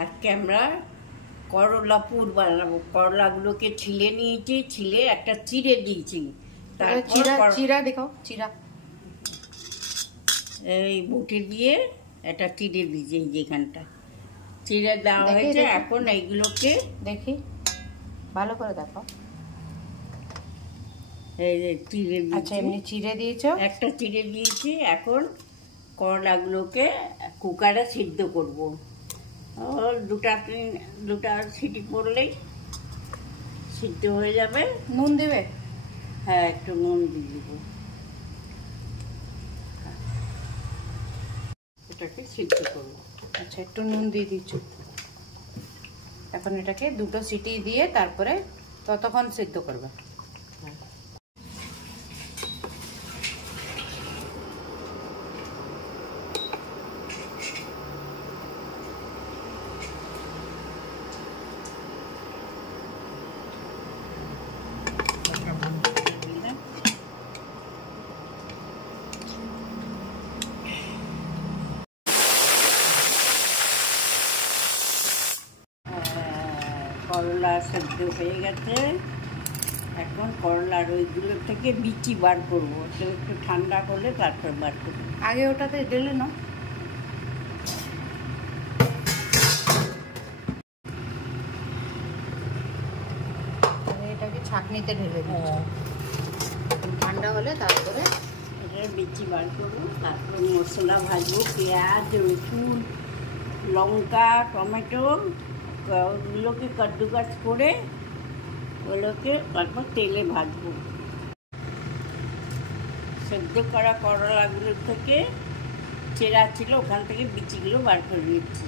আর camera করলা পুর বানাবো। করলাগুলোকে ছিলে নিয়েছি, ছিলে একটা চিড়ে দিয়েছি। চিরা দেখাও, চিরা এই বটি দিয়ে একটা চিড়ে দিয়েছি, যেখানটা চিড়ে দেওয়া হয়েছে। এখন এইগুলোকে দেখি, ভালো করে দেখো। এই যে চিড়ে, আচ্ছা এমনি চিড়ে দিয়েছ, একটা চিড়ে দিয়েছি। এখন করলাগুলোকে কুকারে সিদ্ধ করব। দুটা সিটি পড়লেই সিদ্ধ হয়ে যাবে। নুন দেবে? হ্যাঁ, একটু নুন দিয়ে দেবো। এটাকে সিদ্ধ করবো। আচ্ছা, একটু নুন দিয়ে দিচ্ছ। এখন এটাকে দুটো সিটি দিয়ে তারপরে ততক্ষণ সিদ্ধ করবে। করলা সেদ্ধ হয়ে গেছে। এখন করলার ওইগুলো থেকে বিচি বার করবো। তো একটু ঠান্ডা হলে তারপর বার করবো। আগে ওটাতে ঢেলে না, এটাকে ছাঁকনিতে ঢেলে দিচ্ছি। ঠান্ডা হলে তারপরে এটা বিচি বার করবো। তারপরে মশলা ভাজবো। পেঁয়াজ, রসুন, লঙ্কা, টমেটো ওগুলোকে কাদ্দুকাস করে ওগুলোকে তারপর তেলে ভাজবো। সেদ্ধ করা করলাগুলোর থেকে চেরা ছিল, ওখান থেকে বিচিগুলো বার করে নিচ্ছি।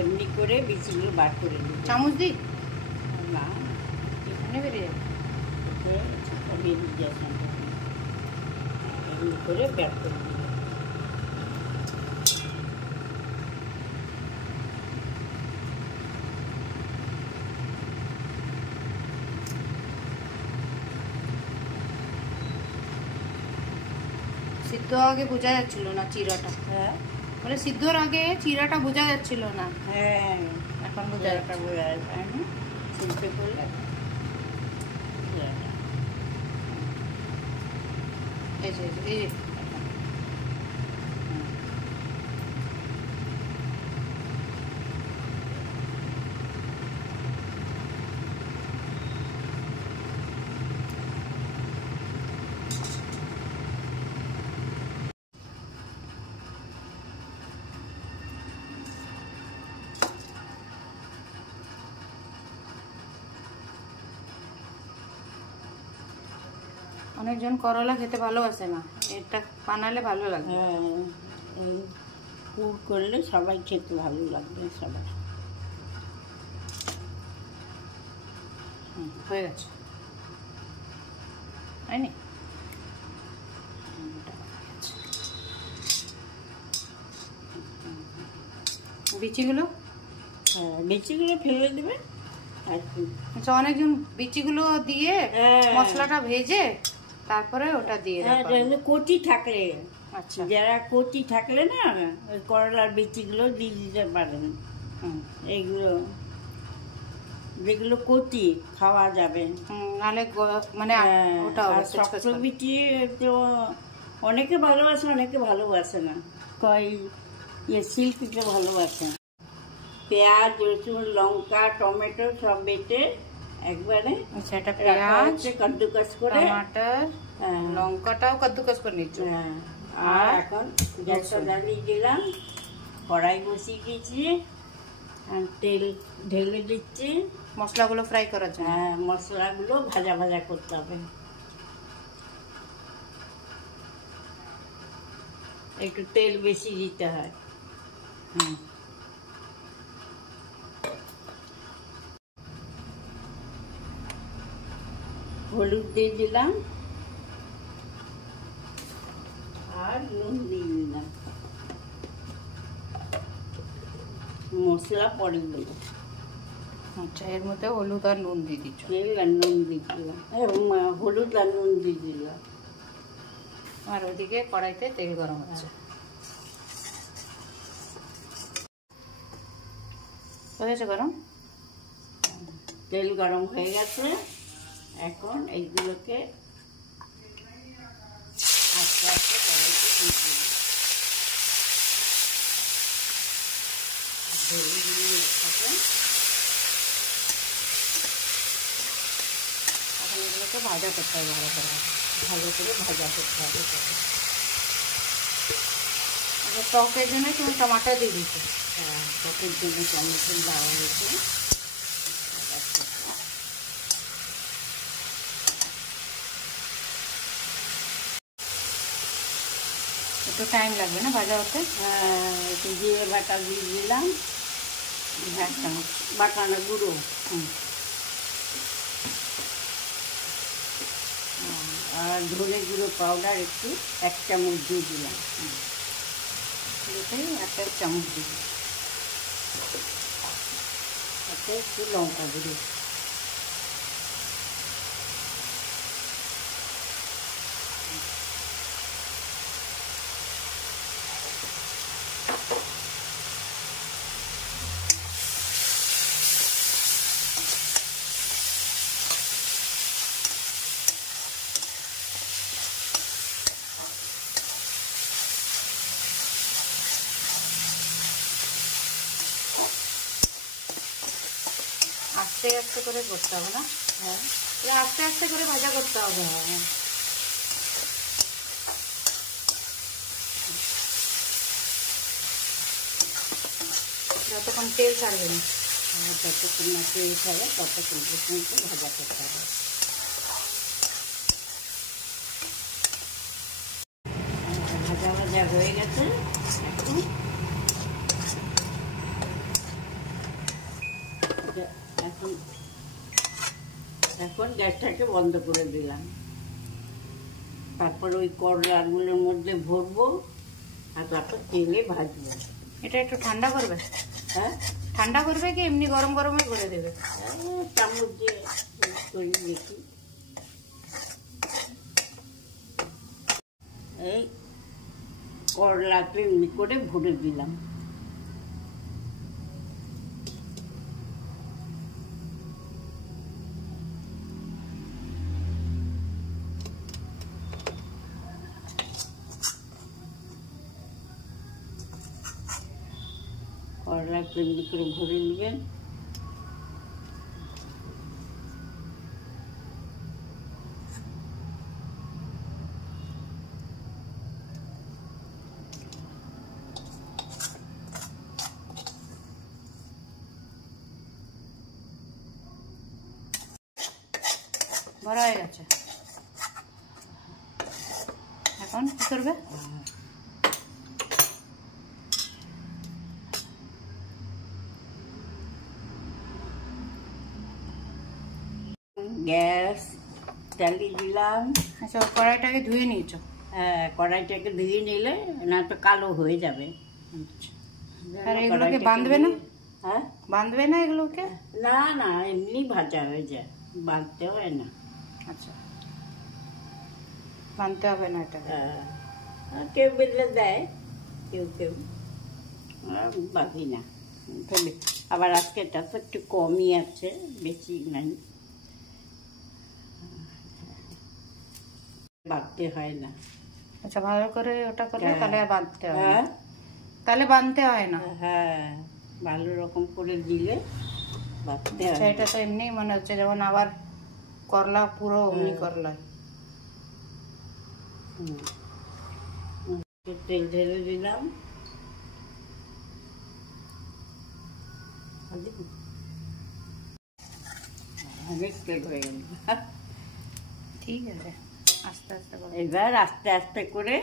এমনি করে বিচিগুলো বার করে নিচ্ছি। চামচ দিই না, এখানে বেরিয়ে যাবে, বেরিয়ে যাচ্ছে। এমনি করে বার করে নিচ্ছি। সিদ্ধ আগে বোঝা যাচ্ছিল না চিরাটা। হ্যাঁ, মানে সিদ্ধর আগে চিরাটা বোঝা যাচ্ছিল না। হ্যাঁ, এখন বোঝা যাচ্ছে। বোঝা যায় না সিদ্ধ করলে। এই যে এই যে অনেকজন করলা খেতে ভালোবাসে না, এটা বানালে ভালো লাগে। হ্যাঁ, এই পুর করলে সবাই খেতে ভালো লাগবে। সবাই হয়ে গেছে, হয়নি? বিচিগুলো? হ্যাঁ, বিচিগুলো ফেলে দেবে আর কি। আচ্ছা, অনেকজন বিচিগুলো দিয়ে মশলাটা ভেজে তারপরে ওটা দিয়ে দেয়। কচি থাকলে, আচ্ছা, যারা কচি থাকলে না ওই করলার বিচিগুলো দিয়ে দিতে পারেন। এইগুলো যেগুলো কচি খাওয়া যাবে, নাহলে মানে ওটা শক্ত বিচি তো অনেকে ভালোবাসে, অনেকে ভালোবাসে না। কয় শিল্পীকে ভালোবাসে। পেঁয়াজ, রসুন, লঙ্কা, টমেটো সব বেটে একবারে সেটা পেঁয়াজ কাদ্দুকাস করে, টমাটার, লঙ্কাটাও কাদ্দুকাস করে নিচ্ছি। আর এখন গ্যাসটা জ্বালিয়ে দিলাম, কড়াই বসিয়ে দিয়েছি, তেল ঢেলে দিচ্ছি। মশলাগুলো ফ্রাই করার জন্য। হ্যাঁ, মশলাগুলো ভাজা ভাজা করতে হবে। একটু তেল বেশি দিতে হয়। হলুদ দিয়ে দিলাম আর নুন দিয়ে দিলাম। মশলা পরে দেবো। আচ্ছা, এর মধ্যে হলুদ আর নুন দিয়ে দিচ্ছ। তেল আর নুন দিয়ে দিলাম, হলুদ আর নুন দিয়ে দিলাম। আর ওদিকে কড়াইতে তেল গরম হচ্ছে। হয়েছে গরম? তেল গরম হয়ে গেছে। এখন এইগুলোকে আস্তে আস্তে কড়াইতে দিয়ে দিলাম। এখন এগুলোকে ভাজা করতে হবে ভালো করে, ভালো করে ভাজা করতে হবে। আচ্ছা, টকের জন্য তুমি টমাটো দিয়ে দিচ্ছ? হ্যাঁ, টকের জন্য টমেটো দেওয়া হয়েছে। একটু টাইম লাগবে না ভাজা হতে? একটু জিরে বাটা দিয়ে দিলাম, 1 চামচ বাটানো গুঁড়ো। আর ধনে গুঁড়ো পাউডার একটু 1 চামচ দিয়ে দিলাম। এটাই 1 চামচ দিই। তাতে একটু লঙ্কা গুঁড়ো। আস্তে আস্তে করে করতে হবে না? হ্যাঁ, আস্তে আস্তে করে ভাজা করতে হবে। যতক্ষণ তেল ছাড়বে না। যতক্ষণ না তেল ছাড়ে ততক্ষণ পর্যন্ত ভাজা করতে হবে। ভাজা ভাজা হয়ে গেছে। এখন এখন গ্যাসটাকে বন্ধ করে দিলাম। তারপর ওই করলাগুলোর মধ্যে ভরবো আর তারপর তেলে ভাজবো। এটা একটু ঠান্ডা করবে? হ্যাঁ, ঠান্ডা করবে কি এমনি গরম গরমই করে দেবে? চামচ দিয়ে তৈরি দেখি। এই করলাকে এমনি করে ভরে দিলাম। করলা এমনি করে ভরে নেবেন। ভরা হয়ে গেছে। এখন কি করবে? গ্যাস চালিয়ে দিলাম। আচ্ছা, কড়াইটাকে ধুয়ে নিয়েছ? হ্যাঁ, কড়াইটাকে ধুয়ে নিলে না তো কালো হয়ে যাবে। আর এগুলোকে বাঁধবে না? হ্যাঁ, বাঁধবে না এগুলোকে? না না, এমনি ভাজা হয়ে যায়, বাঁধতে হয় না। আচ্ছা, বাঁধতে হবে না এটা? হ্যাঁ, কেউ বেঁধে দেয়, কেউ কেউ বাঁধি না। তবে আবার আজকেটা তো একটু কমই আছে, বেশি নাই, বাঁধতে হয় না। আচ্ছা, ভালো করে ওটা করলে তাহলে আর বাঁধতে হয় না? হ্যাঁ, তাহলে বাঁধতে হয় না? হ্যাঁ, ভালো রকম করে দিলে বাঁধতে হয়। আচ্ছা, এটা তো এমনি মনে হচ্ছে যেমন আবার করলা পুরো অমনি করলা। তেল ঢেলে দিলাম। অনেক তেল হয়ে গেল। ঠিক আছে, আস্তে আস্তে করো। এবার আস্তে আস্তে করে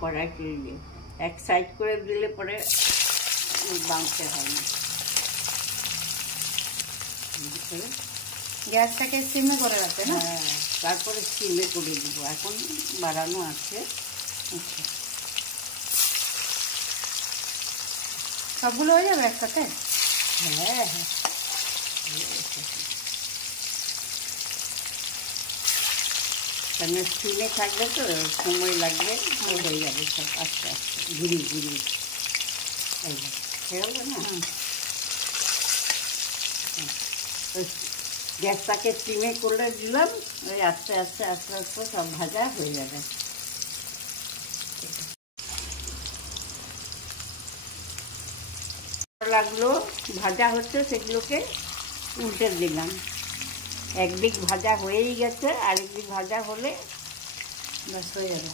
কড়াই দিয়ে এক সাইড করে দিলে পরে বাঁধতে হয় না। গ্যাসটাকে সিমে করে রাখবে না? হ্যাঁ, তারপরে সিমে করে দিব, এখন বাড়ানো আছে। সবগুলো হয়ে যাবে একসাথে? হ্যাঁ হ্যাঁ, কেন স্টিমে থাকবে তো সময় লাগবে, হয়ে যাবে সব আস্তে আস্তে ঘুরি ঘুরি। এই হয়ে গেল না? গ্যাসটাকে স্টিমে করে দিলাম, ওই আস্তে আস্তে আস্তে আস্তে সব ভাজা হয়ে যাবে। লাগলো ভাজা হচ্ছে, সেগুলোকে উল্টে দিলাম। একদিক ভাজা হয়েই গেছে, আরেক দিক ভাজা হলে ব্যাস হয়ে যাবে,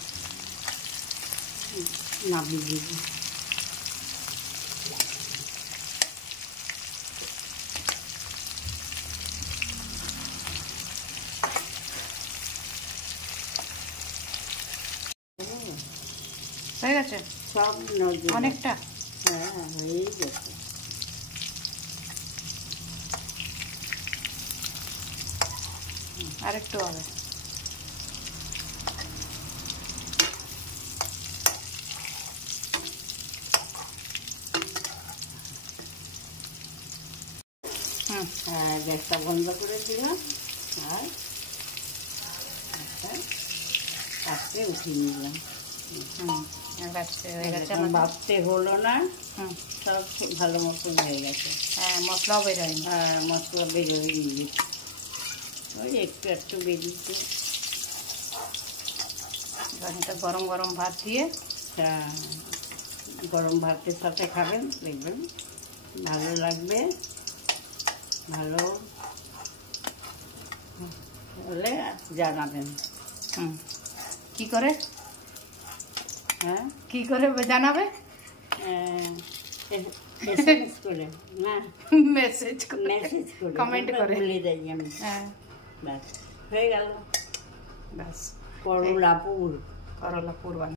নামিয়ে দিব। হয়ে গেছে সব অনেকটা। হ্যাঁ হয়েই গেছে। আরেকটু হবে। হ্যাঁ, গ্যাসটা বন্ধ করে দিলাম আর আস্তে উঠিয়ে নিলাম। ভাবতে হলো না, সব ভালো মতন হয়ে গেছে। হ্যাঁ, মশলাও বেরোয়নি। হ্যাঁ, মশলা বেরোয় নিয়ে ওই একটু একটু বেরিয়েছে। এটা গরম গরম ভাত দিয়ে, হ্যাঁ, গরম ভাতের সাথে খাবেন, দেখবেন ভালো লাগবে। ভালো হলে জানাবেন। কি করে? হ্যাঁ, কি করে জানাবে? মেসেজ করে না, মেসেজ করে কমেন্ট করে বলে যাই আমি। হ্যাঁ, ব্যাস হয়ে গেল। ব্যাস করলা পুর। করলা পুর বানানো।